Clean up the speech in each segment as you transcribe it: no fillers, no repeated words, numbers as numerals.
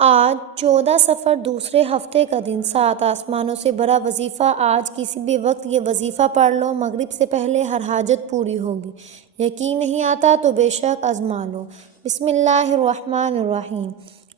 آج 14 صفر دوسرے ہفتے کا دن، 7 آسمانوں سے بھرا وظیفہ۔ آج کسی بھی وقت یہ وظیفہ پڑھ لو، مغرب سے پہلے ہر حاجت پوری ہوگی۔ یقین نہیں آتا تو بے شک آزما لو۔ بسم اللہ الرحمن الرحیم۔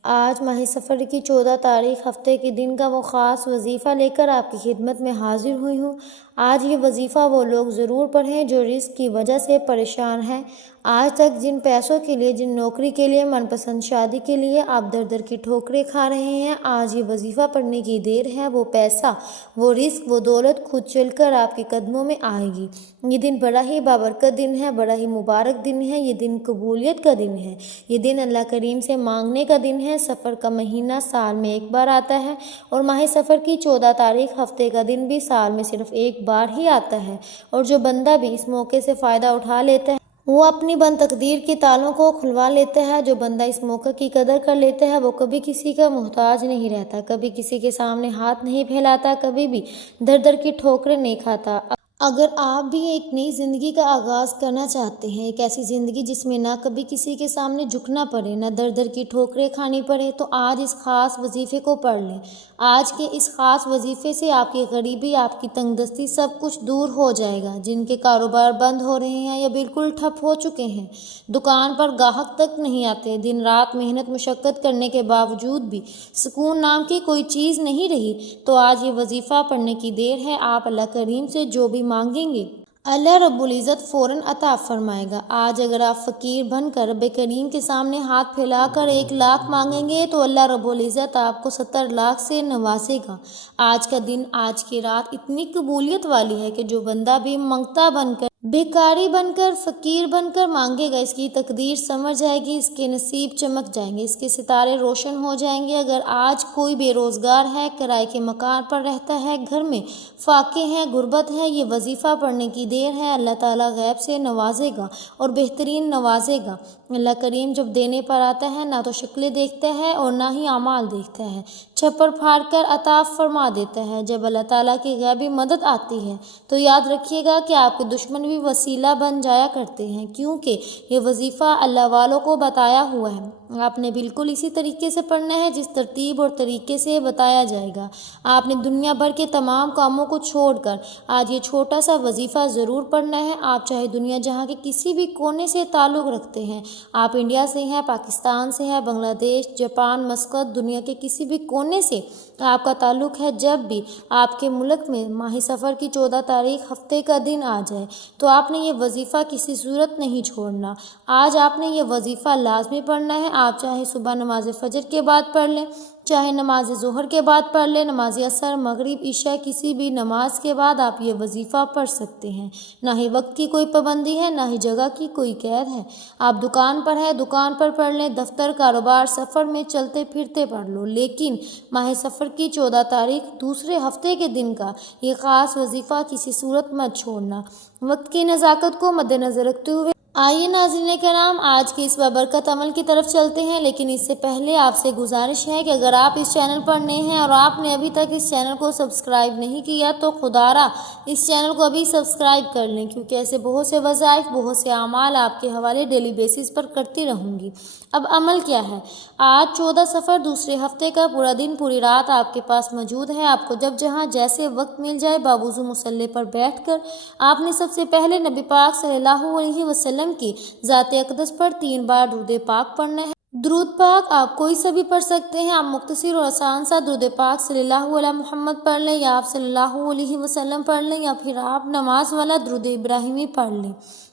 آج ماہ صفر کی 14 تاریخ ہفتے کے دن کا وہ خاص وظیفہ لے کر آپ کی خدمت میں حاضر ہوئی ہوں۔ آج یہ وظیفہ وہ لوگ ضرور پڑھیں جو رزق کی وجہ سے پریشان ہیں۔ آج تک جن پیسوں کے لیے، جن نوکری کے لیے، من پسند شادی کے لیے آپ در در کی ٹھوکریں کھا رہے ہیں، آج یہ وظیفہ پڑھنے کی دیر ہے۔ وہ پیسہ، وہ رزق، وہ دولت خود چل کر آپ کے قدموں میں آئے گی۔ یہ دن بڑا ہی بابرکت دن ہے، بڑا ہی مبارک دن ہے۔ یہ دن قبولیت کا دن ہے۔ یہ دن اللہ کریم سے مانگنے کا دن ہے۔ صفر کا مہینہ سال میں ایک بار آتا ہے اور ماہ صفر کی 14 تاریخ ہفتے کا دن بھی سال میں صرف ایک بار ہی آتا ہے، اور جو بندہ بھی اس موقع سے فائدہ اٹھا لیتا ہے وہ اپنی بند تقدیر کے تالوں کو کھلوا لیتا ہے۔ جو بندہ اس موقع کی قدر کر لیتا ہے وہ کبھی کسی کا محتاج نہیں رہتا، کبھی کسی کے سامنے ہاتھ نہیں پھیلاتا، کبھی بھی در در کی ٹھوکریں نہیں کھاتا۔ اگر آپ بھی ایک نئی زندگی کا آغاز کرنا چاہتے ہیں، ایک ایسی زندگی جس میں نہ کبھی کسی کے سامنے جھکنا پڑے، نہ در در کی ٹھوکریں کھانی پڑے، تو آج اس خاص وظیفے کو پڑھ لیں۔ آج کے اس خاص وظیفے سے آپ کی غریبی، آپ کی تنگ دستی سب کچھ دور ہو جائے گا۔ جن کے کاروبار بند ہو رہے ہیں یا بالکل ٹھپ ہو چکے ہیں، دکان پر گاہک تک نہیں آتے، دن رات محنت مشقت کرنے کے باوجود بھی سکون نام کی کوئی چیز نہیں رہی، تو آج یہ وظیفہ پڑھنے کی دیر ہے۔ آپ اللہ کریم سے جو بھی مانگیں گے اللہ رب العزت فوراً عطا فرمائے گا۔ آج اگر آپ فقیر بن کر رب کریم کے سامنے ہاتھ پھیلا کر 1 لاکھ مانگیں گے تو اللہ رب العزت آپ کو 70 لاکھ سے نوازے گا۔ آج کا دن، آج کی رات اتنی قبولیت والی ہے کہ جو بندہ بھی منگتا بن کر، بھکاری بن کر، فقیر بن کر مانگے گا، اس کی تقدیر سمجھ جائے گی، اس کے نصیب چمک جائیں گے، اس کے ستارے روشن ہو جائیں گے۔ اگر آج کوئی بے روزگار ہے، کرائے کے مکان پر رہتا ہے، گھر میں فاقے ہیں، غربت ہے، یہ وظیفہ پڑھنے کی دیر ہے، اللہ تعالیٰ غیب سے نوازے گا اور بہترین نوازے گا۔ اللہ کریم جب دینے پر آتا ہے نہ تو شکلیں دیکھتا ہے اور نہ ہی اعمال دیکھتا ہے، چھپر پھاڑ کر عطا فرما دیتا ہے۔ جب اللہ تعالیٰ کی غیبی مدد آتی ہے تو یاد رکھیے گا کہ آپ کے دشمن بھی وسیلہ بن جایا کرتے ہیں، کیونکہ یہ وظیفہ اللہ والوں کو بتایا ہوا ہے۔ آپ نے بالکل اسی طریقے سے پڑھنا ہے جس ترتیب اور طریقے سے بتایا جائے گا۔ آپ نے دنیا بھر کے تمام کاموں کو چھوڑ کر آج یہ چھوٹا سا وظیفہ ضرور پڑھنا ہے۔ آپ چاہے دنیا جہاں کے کسی بھی کونے سے تعلق رکھتے ہیں، آپ انڈیا سے ہیں، پاکستان سے ہیں، بنگلہ دیش، جاپان، مسقط، دنیا کے کسی بھی کونے سے آپ کا تعلق ہے، جب بھی آپ کے ملک میں ماہ صفر کی 14 تاریخ ہفتے کا دن آ جائے تو آپ نے یہ وظیفہ کسی صورت نہیں چھوڑنا۔ آج آپ نے یہ وظیفہ لازمی پڑھنا ہے۔ آپ چاہے صبح نماز فجر کے بعد پڑھ لیں، چاہے نماز ظہر کے بعد پڑھ لیں، نماز عصر، مغرب، عشاء، کسی بھی نماز کے بعد آپ یہ وظیفہ پڑھ سکتے ہیں۔ نہ ہی وقت کی کوئی پابندی ہے، نہ ہی جگہ کی کوئی قید ہے۔ آپ دکان پر ہیں، دکان پر پڑھ لیں، دفتر، کاروبار، سفر میں چلتے پھرتے پڑھ لو، لیکن ماہ صفر کی 14 تاریخ دوسرے ہفتے کے دن کا یہ خاص وظیفہ کسی صورت مت چھوڑنا۔ وقت کی نزاکت کو مد نظر رکھتے ہوئے آئیے ناظرین کرام آج کے اس بابرکت عمل کی طرف چلتے ہیں، لیکن اس سے پہلے آپ سے گزارش ہے کہ اگر آپ اس چینل پر نئے ہیں اور آپ نے ابھی تک اس چینل کو سبسکرائب نہیں کیا تو خدارا اس چینل کو ابھی سبسکرائب کر لیں، کیونکہ ایسے بہت سے وظائف، بہت سے اعمال آپ کے حوالے ڈیلی بیسس پر کرتی رہوں گی۔ اب عمل کیا ہے؟ آج 14 صفر دوسرے ہفتے کا پورا دن، پوری رات آپ کے پاس موجود ہے۔ آپ کو جب جہاں جیسے وقت مل جائے باوضو مصلی پر بیٹھ کر آپ نے سب سے پہلے نبی پاک صلی اللہ علیہ وسلم کی ذات اقدس پر 3 بار درود پاک پڑھنا ہے۔ درود پاک آپ کوئی سا بھی پڑھ سکتے ہیں۔ آپ مختصر اور آسان سا درود پاک صلی اللہ علیہ محمد پڑھ لیں، یا آپ صلی اللہ علیہ وسلم پڑھ لیں، یا پھر آپ نماز والا درود ابراہیمی پڑھ لیں۔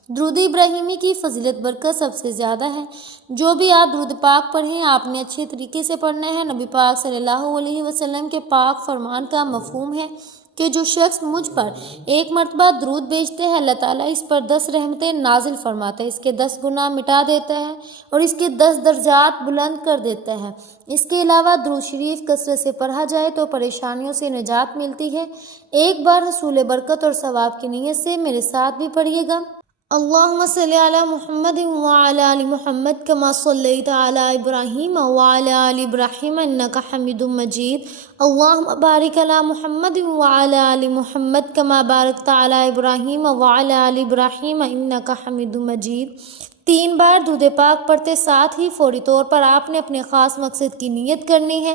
درود ابراہیمی کی فضیلت برکت سب سے زیادہ ہے۔ جو بھی آپ درود پاک پڑھیں آپ نے اچھے طریقے سے پڑھنا ہے۔ نبی پاک صلی اللہ علیہ وسلم کے پاک فرمان کا مفہوم ہے کہ جو شخص مجھ پر 1 مرتبہ درود بھیجتے ہیں اللہ تعالیٰ اس پر 10 رحمتیں نازل فرماتا ہے، اس کے 10 گناہ مٹا دیتا ہے اور اس کے 10 درجات بلند کر دیتا ہے۔ اس کے علاوہ درود شریف کثرت سے پڑھا جائے تو پریشانیوں سے نجات ملتی ہے۔ ایک بار حصول برکت اور ثواب کی نیت سے میرے ساتھ بھی پڑھیے گا۔ اللہم صلی علی محمد وعلی آل محمد کما صلیت علی ابراہیم وعلی آل ابراہیم انک حمید مجید۔ اللہم بارک علی محمد وعلی آل محمد کما بارکت علی ابراہیم وعلی آل ابراہیم انک حمید مجید۔ 3 بار درود پاک پڑھتے ساتھ ہی فوری طور پر آپ نے اپنے خاص مقصد کی نیت کرنی ہے۔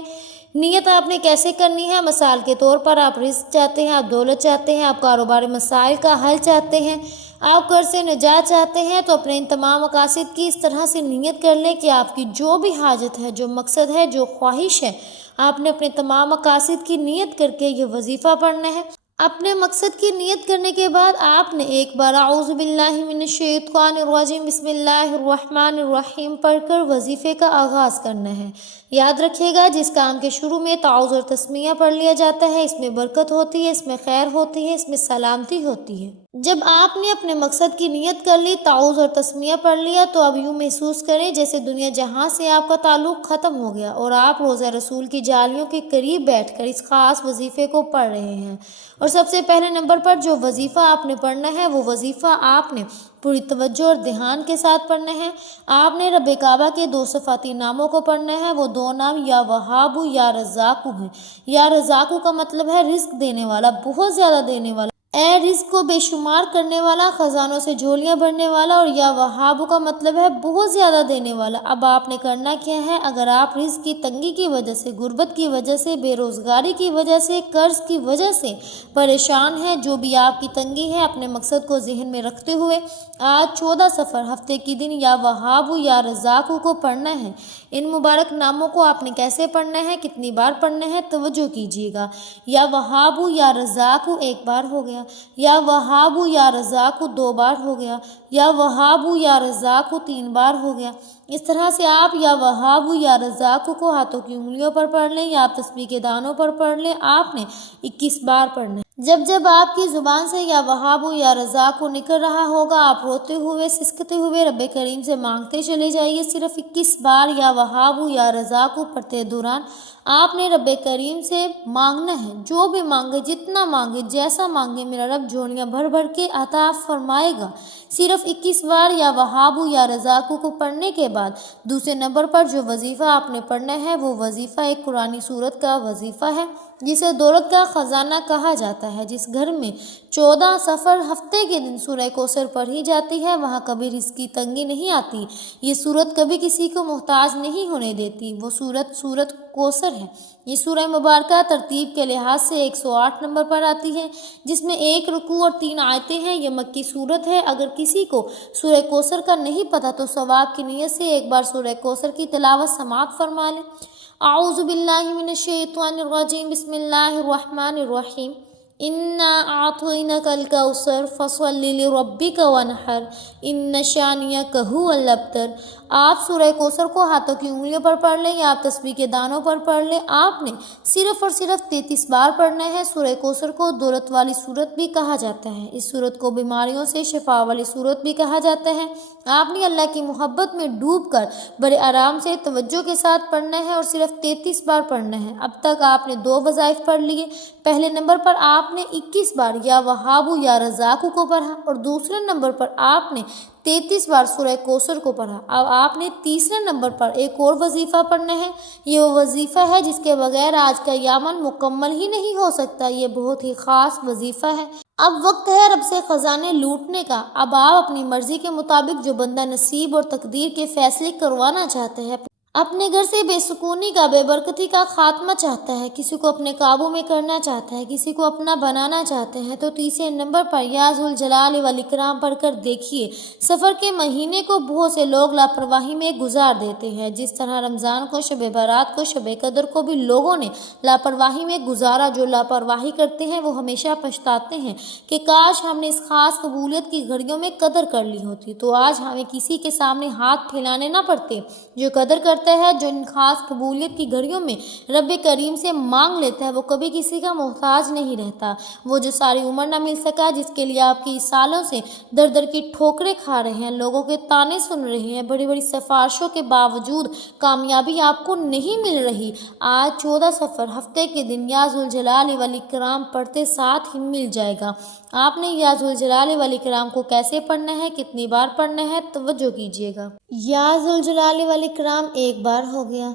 نیت آپ نے کیسے کرنی ہے؟ مثال کے طور پر آپ رزق چاہتے ہیں، آپ دولت چاہتے ہیں، آپ کاروباری مسائل کا حل چاہتے ہیں، آپ قرض سے نجات چاہتے ہیں، تو اپنے ان تمام مقاصد کی اس طرح سے نیت کر لیں کہ آپ کی جو بھی حاجت ہے، جو مقصد ہے، جو خواہش ہے، آپ نے اپنے تمام مقاصد کی نیت کر کے یہ وظیفہ پڑھنا ہے۔ اپنے مقصد کی نیت کرنے کے بعد آپ نے ایک بار اعوذ باللہ من الشیطان الرجیم بسم اللہ الرحمن الرحیم پڑھ کر وظیفے کا آغاز کرنا ہے۔ یاد رکھیے گا، جس کام کے شروع میں تعوذ اور تسمیہ پڑھ لیا جاتا ہے، اس میں برکت ہوتی ہے، اس میں خیر ہوتی ہے، اس میں سلامتی ہوتی ہے۔ جب آپ نے اپنے مقصد کی نیت کر لی، تعوذ اور تسمیہ پڑھ لیا، تو اب یوں محسوس کریں جیسے دنیا جہاں سے آپ کا تعلق ختم ہو گیا اور آپ روضہ رسول کی جالیوں کے قریب بیٹھ کر اس خاص وظیفے کو پڑھ رہے ہیں۔ اور سب سے پہلے نمبر پر جو وظیفہ آپ نے پڑھنا ہے، وہ وظیفہ آپ نے پوری توجہ اور دھیان کے ساتھ پڑھنا ہے۔ آپ نے رب کعبہ کے 2 صفاتی ناموں کو پڑھنا ہے۔ وہ 2 نام یا وہاب یا رزاق ہیں۔ یا رزاق کا مطلب ہے رزق دینے والا، بہت زیادہ دینے والا، اے رزق کو بے شمار کرنے والا، خزانوں سے جھولیاں بھرنے والا، اور یا وہاب کا مطلب ہے بہت زیادہ دینے والا۔ اب آپ نے کرنا کیا ہے؟ اگر آپ رزق کی تنگی کی وجہ سے، غربت کی وجہ سے، بے روزگاری کی وجہ سے، قرض کی وجہ سے پریشان ہیں، جو بھی آپ کی تنگی ہے، اپنے مقصد کو ذہن میں رکھتے ہوئے آج 14 صفر ہفتے کی دن یا وہاب یا رزاق کو پڑھنا ہے۔ ان مبارک ناموں کو آپ نے کیسے پڑھنا ہے، کتنی بار پڑھنا ہے، توجہ کیجیے گا۔ یا وہاب یا رزاق 1 بار ہو گیا، یا وہاب یا رزاق 2 بار ہو گیا، یا وہاب یا رزاق 3 بار ہو گیا۔ اس طرح سے آپ یا وہاب یا رزاق کو ہاتھوں کی انگلیوں پر پڑھ لیں یا آپ تسبیح کے دانوں پر پڑھ لیں۔ آپ نے 21 بار پڑھنا ہے۔ جب آپ کی زبان سے یا وہاب یا رزاق نکل رہا ہوگا، آپ روتے ہوئے، سسکتے ہوئے رب کریم سے مانگتے چلے جائیے۔ صرف 21 بار یا وہاب یا رزاق پڑھتے دوران آپ نے رب کریم سے مانگنا ہے، جو بھی مانگے، جتنا مانگے، جیسا مانگے، میرا رب جھولیاں بھر بھر کے عطا فرمائے گا۔ صرف 21 بار یا وہاب یا رزاق کو پڑھنے کے بعد دوسرے نمبر پر جو وظیفہ آپ نے پڑھنا ہے، وہ وظیفہ ایک قرآنی سورت کا وظیفہ ہے، جسے دولت کا خزانہ کہا جاتا ہے۔ جس گھر میں 14 صفر ہفتے کے دن سورہ کوثر پڑھی جاتی ہے، وہاں کبھی رزق کی تنگی نہیں آتی۔ یہ سورت کبھی کسی کو محتاج نہیں ہونے دیتی۔ وہ سورت کوثر ہے۔ یہ سورہ مبارکہ ترتیب کے لحاظ سے 108 نمبر پر آتی ہے، جس میں 1 رکوع اور 3 آیتیں ہیں۔ یہ مکی سورت ہے۔ اگر کسی کو سورہ کوثر کا نہیں پتہ تو ثواب کی نیت سے ایک بار سورہ کوثر کی تلاوت سماعت فرما لیں۔ اعوذ باللہ من الشیطان الرجیم بسم اللہ الرحمن الرحیم انا اعطیناک الکوثر فصل لربک وانحر ان شانئک ھو الابتر۔ آپ سورہ کوثر کو ہاتھوں کی انگلیوں پر پڑھ لیں یا آپ تسبیح کے دانوں پر پڑھ لیں۔ آپ نے صرف اور صرف 33 بار پڑھنا ہے۔ سورہ کوثر کو دولت والی سورت بھی کہا جاتا ہے۔ اس سورت کو بیماریوں سے شفا والی سورت بھی کہا جاتا ہے۔ آپ نے اللہ کی محبت میں ڈوب کر بڑے آرام سے توجہ کے ساتھ پڑھنا ہے اور صرف 33 بار پڑھنا ہے۔ اب تک آپ نے 2 وظائف پڑھ لیے۔ پہلے نمبر پر آپ نے 21 بار یا وہاب یا رزاق کو پڑھا اور دوسرے نمبر پر آپ نے 33 بار سورہ کوثر کو پڑھا۔ اب آپ نے تیسرے نمبر پر ایک اور وظیفہ پڑھنا ہے۔ یہ وہ وظیفہ ہے جس کے بغیر آج کا یامن مکمل ہی نہیں ہو سکتا۔ یہ بہت ہی خاص وظیفہ ہے۔ اب وقت ہے رب سے خزانے لوٹنے کا۔ اب آپ اپنی مرضی کے مطابق جو بندہ نصیب اور تقدیر کے فیصلے کروانا چاہتے ہیں، اپنے گھر سے بے سکونی کا، بے برکتی کا خاتمہ چاہتا ہے، کسی کو اپنے قابو میں کرنا چاہتا ہے، کسی کو اپنا بنانا چاہتے ہیں، تو تیسرے نمبر پر یا ذوالجلال والاکرام پڑھ کر دیکھیے۔ سفر کے مہینے کو بہت سے لوگ لاپرواہی میں گزار دیتے ہیں۔ جس طرح رمضان کو، شب برات کو، شب قدر کو بھی لوگوں نے لاپرواہی میں گزارا۔ جو لاپرواہی کرتے ہیں وہ ہمیشہ پچھتاتے ہیں کہ کاش ہم نے اس خاص قبولیت کی گھڑیوں میں قدر کر لی ہوتی، تو آج ہمیں کسی کے سامنے ہاتھ پھیلانے نہ پڑتے۔ جو قدر کرتا ہے، جو ان خاص قبولیت کی گھڑیوں میں رب کریم سے مانگ لیتا ہے، وہ کبھی کسی کا محتاج نہیں رہتا۔ وہ جو ساری عمر نہ مل سکا، جس کے لیے آپ کی سالوں سے در در کی ٹھوکریں کھا رہے ہیں، لوگوں کے طعنے سن رہے ہیں، بڑی بڑی سفارشوں کے باوجود کامیابی آپ کو نہیں مل رہی، آج 14 صفر ہفتے کے دن یا ذوالجلال والاکرام پڑھتے ساتھ ہی مل جائے گا۔ آپ نے یا ذوالجلال والاکرام کو کیسے پڑھنا ہے، کتنی بار پڑھنا ہے، توجہ کیجیے گا۔ یا ذوالجلال والاکرام 1 بار ہو گیا،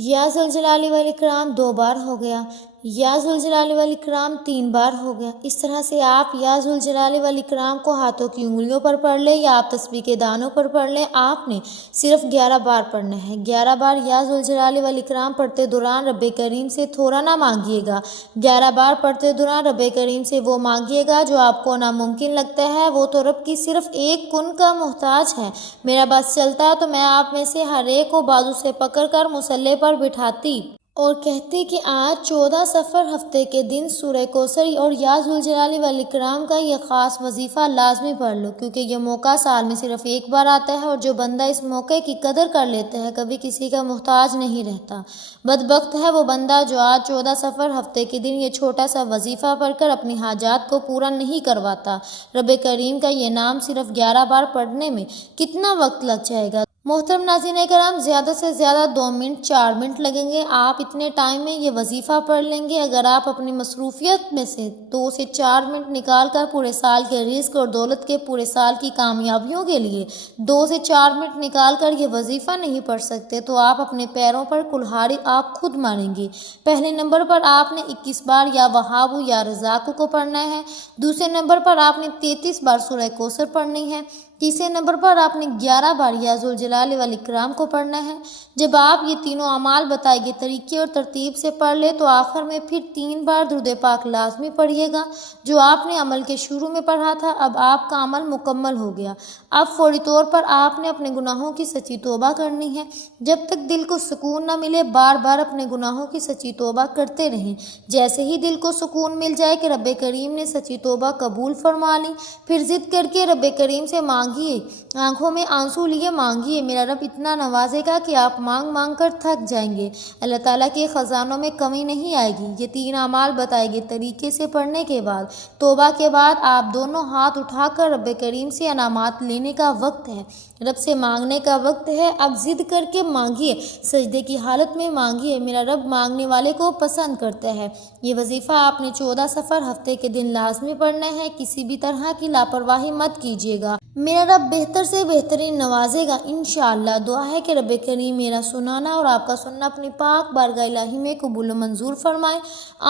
یا ذوالجلال والاکرام 2 بار ہو گیا، یا ذوالجلال والاکرام 3 بار ہو گیا۔ اس طرح سے آپ یا ذوالجلال والاکرام کو ہاتھوں کی انگلیوں پر پڑھ لیں یا آپ تسبیح کے دانوں پر پڑھ لیں۔ آپ نے صرف 11 بار پڑھنا ہے۔ 11 بار یا ذوالجلال والاکرام پڑھتے دوران رب کریم سے تھوڑا نہ مانگیے گا۔ 11 بار پڑھتے دوران رب کریم سے وہ مانگیے گا جو آپ کو ناممکن لگتا ہے۔ وہ تو رب کی صرف ایک کن کا محتاج ہے۔ میرا بس چلتا تو میں آپ میں سے ہر ایک کو بازو سے پکڑ کر مصلی پر بٹھاتی اور کہتی کہ آج 14 صفر ہفتے کے دن سورہ کوثر اور یا ذوالجلال والاکرام کا یہ خاص وظیفہ لازمی پڑھ لو، کیونکہ یہ موقع سال میں صرف ایک بار آتا ہے اور جو بندہ اس موقع کی قدر کر لیتا ہے کبھی کسی کا محتاج نہیں رہتا۔ بدبخت ہے وہ بندہ جو آج 14 صفر ہفتے کے دن یہ چھوٹا سا وظیفہ پڑھ کر اپنی حاجات کو پورا نہیں کرواتا۔ رب کریم کا یہ نام صرف 11 بار پڑھنے میں کتنا وقت لگ جائے گا؟ محترم ناظرین کرام، زیادہ سے زیادہ 2 منٹ 4 منٹ لگیں گے۔ آپ اتنے ٹائم میں یہ وظیفہ پڑھ لیں گے۔ اگر آپ اپنی مصروفیت میں سے 2 سے 4 منٹ نکال کر پورے سال کے رزق اور دولت کے پورے سال کی کامیابیوں کے لیے 2 سے 4 منٹ نکال کر یہ وظیفہ نہیں پڑھ سکتے تو آپ اپنے پیروں پر کلہاڑی آپ خود ماریں گے۔ پہلے نمبر پر آپ نے 21 بار یا وہاب یا رزاق کو پڑھنا ہے۔ دوسرے نمبر پر آپ نے 33 بار سورہ کوثر پڑھنی ہے۔ تیسرے نمبر پر آپ نے 11 بار یا ذوالجلال والاکرام کو پڑھنا ہے۔ جب آپ یہ تینوں اعمال بتائے گئے طریقے اور ترتیب سے پڑھ لے تو آخر میں پھر 3 بار درود پاک لازمی پڑھیے گا جو آپ نے عمل کے شروع میں پڑھا تھا۔ اب آپ کا عمل مکمل ہو گیا۔ اب فوری طور پر آپ نے اپنے گناہوں کی سچی توبہ کرنی ہے۔ جب تک دل کو سکون نہ ملے بار بار اپنے گناہوں کی سچی توبہ کرتے رہیں۔ جیسے ہی دل کو سکون مل جائے کہ رب کریم نے سچی توبہ قبول فرما لی، پھر ضد کر کے رب کریم سے مانگیے، آنکھوں میں آنسو لیے مانگیے۔ میرا رب اتنا نوازے گا کہ آپ مانگ مانگ کر تھک جائیں گے۔ اللہ تعالیٰ کے خزانوں میں کمی نہیں آئے گی۔ یہ 3 اعمال بتائے گئے طریقے سے پڑھنے کے بعد توبہ کے بعد آپ دونوں ہاتھ اٹھا کر رب کریم سے انعامات لینے کا وقت ہے، رب سے مانگنے کا وقت ہے۔ اب ضد کر کے مانگیے، سجدے کی حالت میں مانگیے۔ میرا رب مانگنے والے کو پسند کرتا ہے۔ یہ وظیفہ آپ نے 14 صفر ہفتے کے دن لازمی پڑھنا ہے۔ کسی بھی طرح کی لاپرواہی مت کیجیے گا۔ میرا رب بہتر سے بہترین نوازے گا انشاءاللہ۔ دعا ہے کہ رب کریم میرا سنانا اور آپ کا سننا اپنی پاک بارگاہ الہی میں قبول و منظور فرمائے۔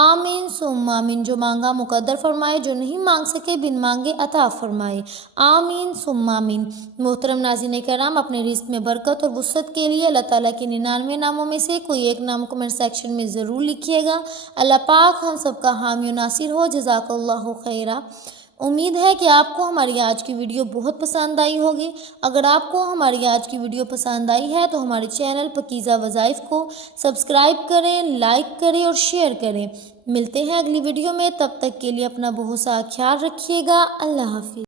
آمین ثم آمین۔ جو مانگا مقدر فرمائے، جو نہیں مانگ سکے بن مانگے عطا فرمائے۔ آمین ثم آمین۔ محترم ناظرین کرام، اپنے رزق میں برکت اور وسعت کے لیے اللہ تعالیٰ کے 99 ناموں میں سے کوئی ایک نام کمنٹ سیکشن میں ضرور لکھیے گا۔ اللہ پاک ہم سب کا حامی و ناصر ہو۔ جزاک اللہ خیرہ۔ امید ہے کہ آپ کو ہماری آج کی ویڈیو بہت پسند آئی ہوگی۔ اگر آپ کو ہماری آج کی ویڈیو پسند آئی ہے تو ہمارے چینل پاکیزہ وظائف کو سبسکرائب کریں، لائک کریں اور شیئر کریں۔ ملتے ہیں اگلی ویڈیو میں، تب تک کے لیے اپنا بہت سا خیال رکھیے گا۔ اللہ حافظ۔